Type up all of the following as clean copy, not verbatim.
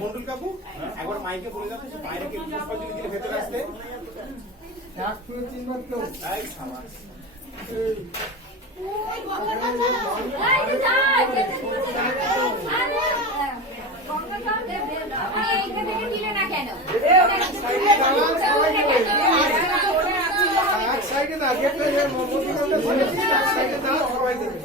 বন্ডুল কাকু একবার মাইকে বলে দাও বাইরে কে পুষ্পাঞ্জলি দিলে ভেতরে আসতে এক পুরো 3 বার তো এই সাবাস এই গঙ্গা এই যাই আরে গঙ্গা যাও দে আরে এইখান থেকে দিলে না কেন এক সাইডে না গেটে মোমবাতি করতে বলেছি এক সাইডে দাও সবাই দিবে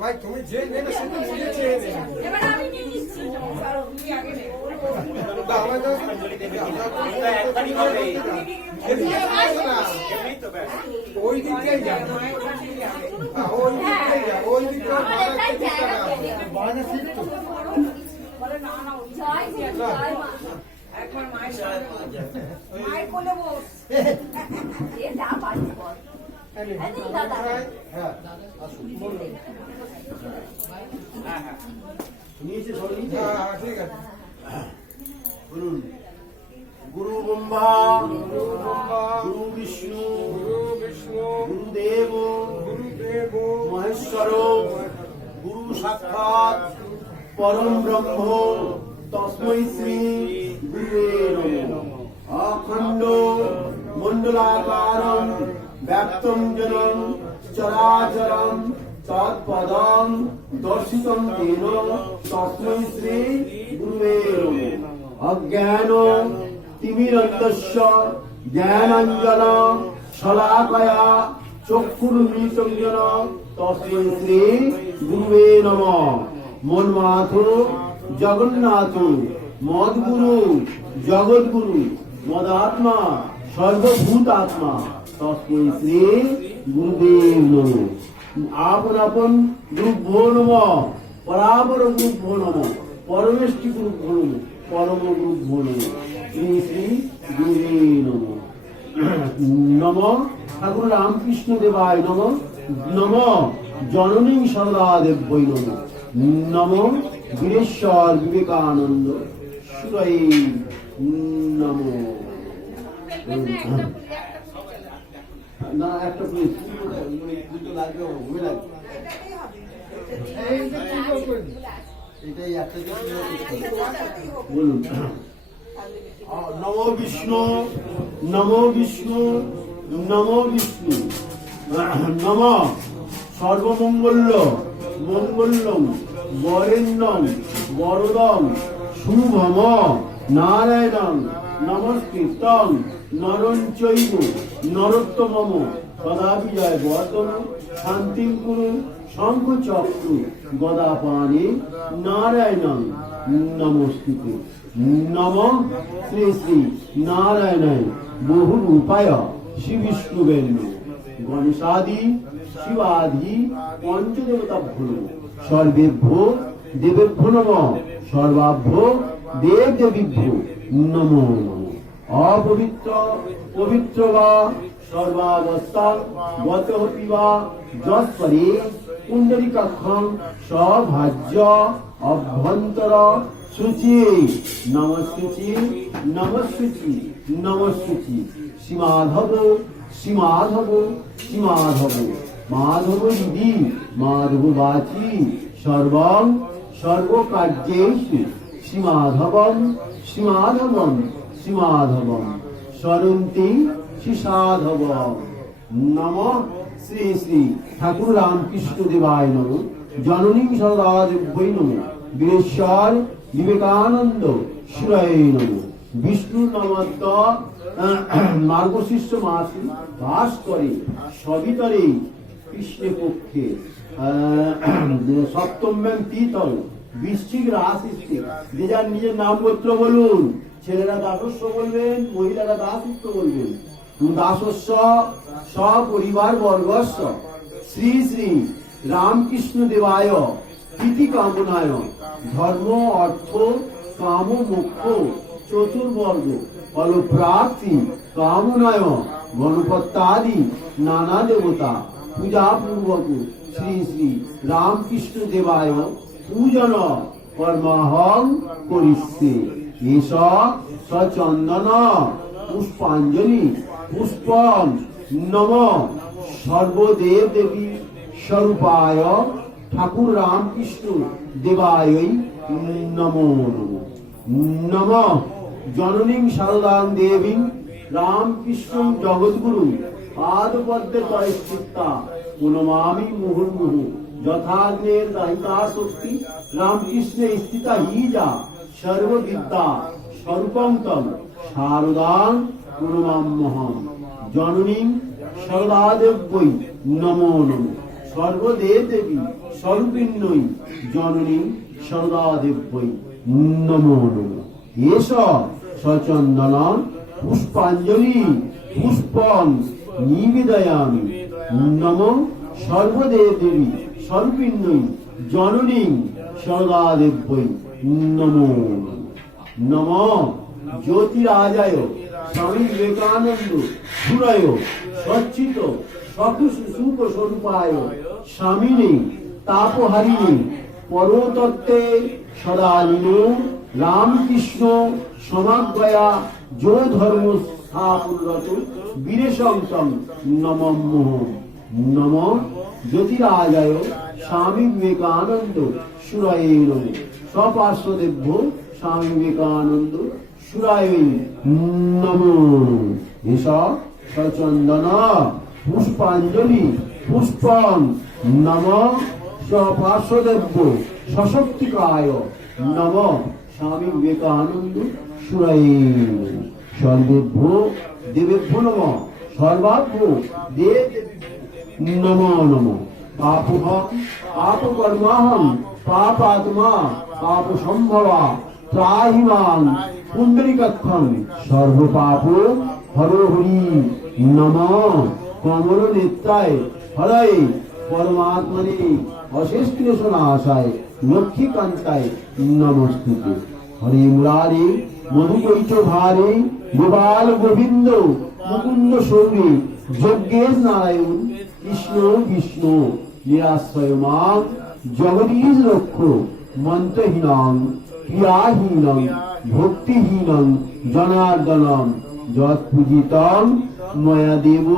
ভাই তুমি যে নেবে সেটা বুঝেছে এবার আমি নিয়ে নিচ্ছি তুমি আগে নে ওই দিকে যাও ওই দিকে যাও ওই দিকে বলে না না একবার মায়ের কোলে বস এ যা পারি বল দাদা হ্যাঁ আসুন বলুন হ্যাঁ হ্যাঁ নিচে ধরে হ্যাঁ ঠিক আছে বলুন গুরু ব্রহ্মা গুরু বিষ্ণু গুরুদেব মহেশ্বর গুরু সাক্ষাৎ পরম ব্রহ্ম তস্मै শ্রী গুরুবে নমঃ অখণ্ড মণ্ডলাকারং ব্যাপ্তং যেন চরাচরং তৎপদং দর্শিতং তেন তস্मै শ্রী গুরুবে নমঃ অজ্ঞান তিমিরন্ধস্য জ্ঞানাঞ্জন শলাকয়া চক্ষুর্মিলিতং যেন তস্मै শ্রী গুরুবে নমঃ মন্মাথ জগন্নাথ মদগুরু জগৎগুরু মদাত্মা সর্বভূত আত্মা তস্मै শ্রী গুরুদেব নমঃ আপন আপন গুরুভ্যো নমঃ পরাপর গুরুভ্যো নমঃ পরমেষ্টি গুরুভ্যো নমঃ পরম গুরুভ্যো নমঃ শ্রী শ্রী গুরুবে নমঃ নমঃ ঠাকুর রামকৃষ্ণ দেবায় নমঃ নমঃ জননী সরদা দেব্যৈ নমঃ নমঃ বীরেশ্বর বিবেকানন্দ সুরাই নমঃ না একটা প্লিজ দুটো লাগবে হবে লাগবে এটাই একটা বলুন নমো বিষ্ণু নমো বিষ্ণু নমো বিষ্ণু নমঃ সর্বমঙ্গল্য মঙ্গলম বরেণ্যম বরদম শুভম নারায়ণং নমস্কৃতং নরং চৈব নরোত্তমম সদা বিজয় বর্তন শান্তিং কুরু শঙ্খ চক্র গদাপাণি নারায়ণং নমস্কৃতে নমঃ শ্রী শ্রী নারায়ণায় বহু রূপায় শ্রী বিষ্ণুবে গণেশাদি শিবাদি পঞ্চদেবতাভ্যো সর্বেভ্যো দেবেভ্যো নমঃ সর্বাভ্যো দেব দেবীভ্যো নমো নমঃ অপবিত্র পবিত্র বা সর্বাবস্থা গতহতি বা যৎপরে পুণ্ডরীকাক্ষং সভাজ্য অভ্যন্তর শুচি নমস্তুচি নমস্তুচি নমস্তুচি শ্রীমাধব শ্রীমাধব শ্রীমাধব মাধব দিদি মাধব বাচি সর্বং সর্বকার্যেষু শ্রীমাধবম শ্রীমাধবম শ্রীমাধবম স্মরন্তি শ্রীসাধবম নমঃ শ্রী শ্রী ঠাকুর রামকৃষ্ণ দেবায় নমঃ জননী সরদা দেব্যৈ নমঃ বীরেশ্বর বিবেকানন্দ সুরায় নমঃ বিষ্ণু নমত্ত মার্গশীর্ষ মাসে বাস করে সবিতরে কৃষ্ণ পক্ষে সপ্তম্যাং তৃতীয় বৃশ্চিক রাশিতে যে যার নিজের নাম গোত্র বলুন। ছেলেরা দাসস্ব বলবেন, মহিলারা দাসত্ব বলবেন। দাসস্ব সপরিবার বর্গস্ব শ্রী শ্রী রামকৃষ্ণ দেবায় প্রীতি কামনায় ধর্ম অর্থ কাম মোক্ষ চতুর্বর্গ ফলপ্রাপ্তি কামনায় গণপত্যাদি নানা দেবতা পূজা পূর্বক শ্রী শ্রী রামকৃষ্ণ দেবায় পূজন কর্মাহং করিষ্যে। এষ সচন্দন পুষ্পাঞ্জলি পুষ্পম নম সর্বদেব দেবী স্বরূপায় ঠাকুর রামকৃষ্ণ দেবায় নমো নম জননীং শারদাং দেবী রামকৃষ্ণ জগদ্গুরু পাদপদ্মে তয়শ্চিত্তা প্রণমামি মুহুর্মুহু যথাগ্নের দাহিতা শক্তি রামকৃষ্ণে স্থিতা হি যা সর্ববিদ্যা স্বরূপং তম শারদাং প্রণমাম্যহম জননীং শারদাদেব্যৈ নমো নমঃ সর্বদেব দেবী স্বরূপিণ্যৈ জননীং শারদাদেব্যৈ নমো নমঃ। এষ সচন্দন পুষ্পাঞ্জলি পুষ্পং নিবেদয়ামি নমঃ সর্বদেব দেবী স্বরূপিণ্যৈ জননীং শারদাদেব্যৈ নমো নমঃ। জ্যোতিরাজায় স্বামী বিবেকানন্দ সুরায় সচ্চিত সুখ স্বরূপায় স্বামিনে তাপহারিণী পরতত্ত্বে সদালীনো রামকৃষ্ণ সমাগয়া যো ধর্ম স্থাপনরত বীরেশংসং নমঃ নম জ্যোতিরাজায় স্বামী বিবেকানন্দ সুরায় নমঃ। স্বপার্শ্বদেভ্য স্বামী বিবেকানন্দ সুরায় নমো এষ সচন্দন পুষ্পাঞ্জলি পুষ্পং নম স্বপার্শ্বদেভ্য সশক্তিকায় নম স্বামী বিবেকানন্দ সুরায় সর্বেভ্য দেবেভ্য নম সর্বাভ্য দেব নমো নমঃ। পাপহং পাপকর্মাহং পাপাত্মা পাপ সম্ভবা ত্রাহি মাং পুণ্ডরীকাক্ষং সর্বপাপ হরহরি নমঃ। কমল নেত্রায় হরয়ে পরমাত্মনে অশেষ ক্লেশনাশায় লক্ষ্মীকান্তায় নমস্তুতে। হরে মুরারে মধুকৈচ ভারে গোপাল গোবিন্দ মুকুন্দ সৌরে যজ্ঞেশ নারায়ণ কৃষ্ণ বিষ্ণু নিরাশ্রয় মাং জগদীশ লক্ষ মন্ত্রহীনং ক্রিয়াহীনং ভক্তিহীনং জনার্দনং যৎপূজিতং ময়া দেব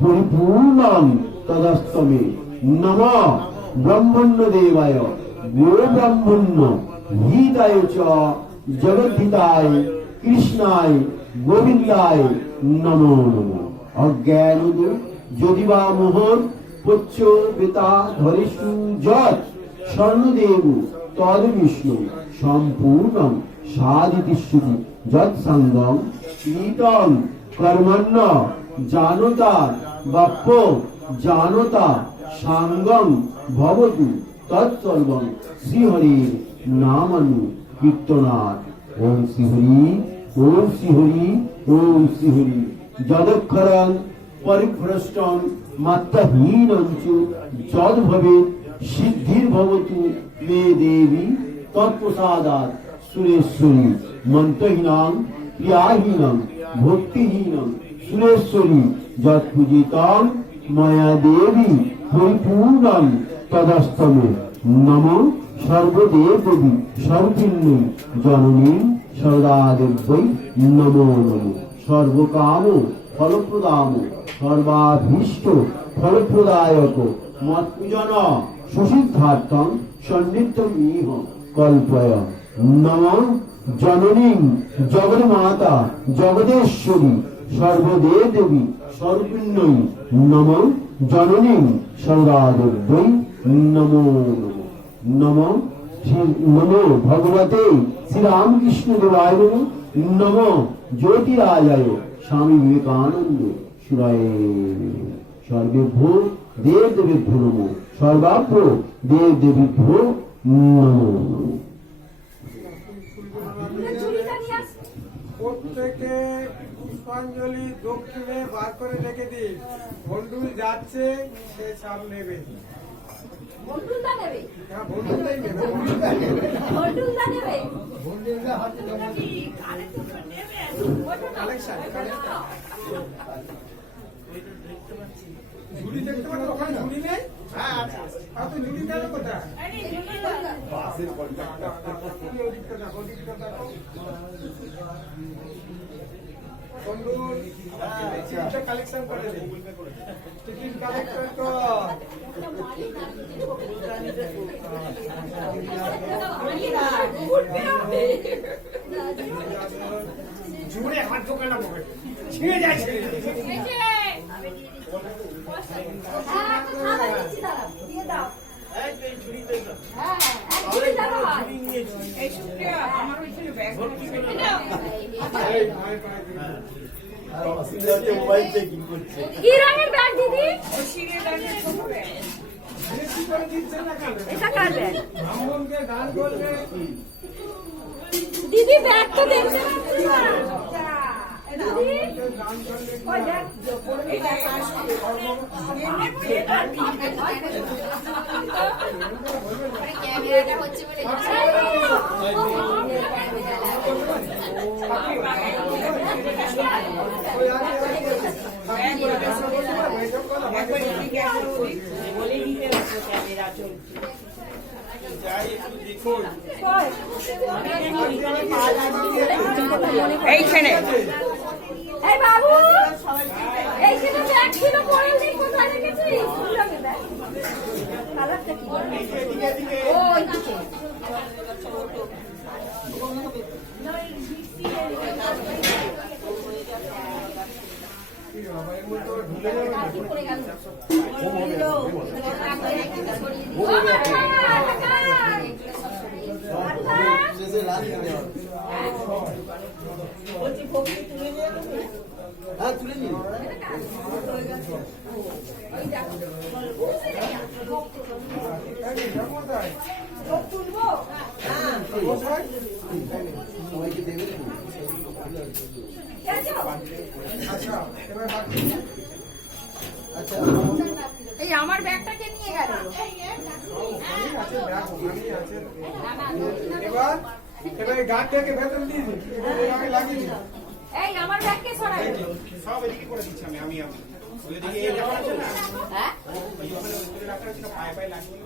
পরিপূর্ণং তদস্তমে নমঃ। ব্রহ্মণ্য দেবায় গো ব্রহ্মণ্য হিতায় চ জগদ্ধিতায় কৃষ্ণায় গোবিন্দায় নমো নমঃ। অজ্ঞান যদি বা মোহন পচ্য বেতা ধরিষু যৎ স্বর্ণদেব তদ বিষ্ণু সম্পূর্ণং সাদিতিষ্যতি যৎ সঙ্গম নীতং কর্মণ্য জানতা বাপ্য জানতা সাঙ্গম ভবতু তৎসর্বং শ্রীহরির নামানু কীর্তনাৎ। ওম শ্রীহরি ওম শ্রীহরি ওম শ্রীহরি। যদক্ষরং পরিভ্রষ্টং মাত্রাহীনং চ যদ ভবেৎ সিদ্ধির্ভবতু মে দেবী তৎপ্রসাদাৎ সুরেশ্বরী। মন্ত্রহীনং ক্রিয়াহীনং ভক্তিহীনং সুরেশ্বরী যৎপূজিতং ময়া দেবী পরিপূর্ণং তদস্তমে নমঃ। সর্বদেব দেবী স্বরূপিণ্যৈ জননী সদাদেব্যৈ নমো নমঃ। সর্বকাম ফলপ্রদাম সর্বাভীষ্ট ফলপ্রদায়ক মৎপূজন সুসিদ্ধার্থং সন্নিধ্যং ইহ কল্পয় নমঃ। জননী জগন্মাতা জগদেশ্বরী সর্বদেব দেবী স্বরূপিণ্যৈ নমঃ। জননী সদাদেব্যৈ নমো নমঃ। নমো ভগবতে শ্রীরামকৃষ্ণ দেবায় নমঃ। নম জ্যোতিরাজায় স্বামী বিবেকানন্দ সুরায় সর্বেভ্যো দেব দেবেভ্যো নম সর্বাভ্য দেব দেবেভ্যো নম। প্রত্যেকে পুষ্পাঞ্জলি দক্ষিণে বার করে রেখে দিন। বন্ধুল যাচ্ছে, সে চাপ নেবে। বন্ডুলটা নেবে হ্যাঁ, বন্ধুলটাই নেবে। বন্ডুলটা নেবে কালেকশন ঝুড়ি দেখতে পাচ্ছ? ওখানে ঝুড়ি নেই? হ্যাঁ আচ্ছা আর তো ঝুড়ি দেবে কোথায়? বাসের কন্ট্রাক্টর তুমি ওদিকটা দেখো, ওদিকটা দেখো। বন্ধুল টিকিটটা কালেকশন করে দিন। টিকিট কালেক্টর কর। জুড়ে হাত ঢোকানো পকেটে ছিঁড়ে যায় ছিঁড়ে যায়। দিয়ে দাও এই তো এই ঝুড়িতে দাও। হ্যাঁ ঝুড়ি দাও ঝুড়ি নিয়েছি। এই পায়ে পায়ে দিন। মোবাইল চেকিং করছে। কি রঙের ব্যাগ দিদি বেশি করে দিচ্ছে না কেন? এটা কার ব্যাগ ব্রাহ্মণকে দান করলে দিদি ব্যাগ তো দেখতে পাচ্ছি না দিদি দান করলে ওই ব্যাগ ক্যামেরাটা হচ্ছে বলে ওই এইখানে এই বাবু এইখানে ব্যাগ ছিল পরে নেই কোথায় রেখেছিস কোন রঙের ব্যাগ কালারটা কি ও এইদিকে পড়ে গেল ও হ্যাঁ তুলে নিন। তুলবো সবাইকে দেবেন তো? আচ্ছা এবার আচ্ছা এই আমার ব্যাগটাকে নিয়ে গেল আছে ব্যাগ ওখানেই আছে। এবার এবারে গাছ থেকে ভেতর দিয়ে দিন। এটাকে লাগিয়ে দিন। এই আমার ব্যাগকে সরাই সব এদিকে করে দিচ্ছি আমি ওইদিকে এই ব্যাপার আছে না হ্যাঁ ওই ওখানে ওই রাখা ছিল পায়ে পায়ে লাগিয়ে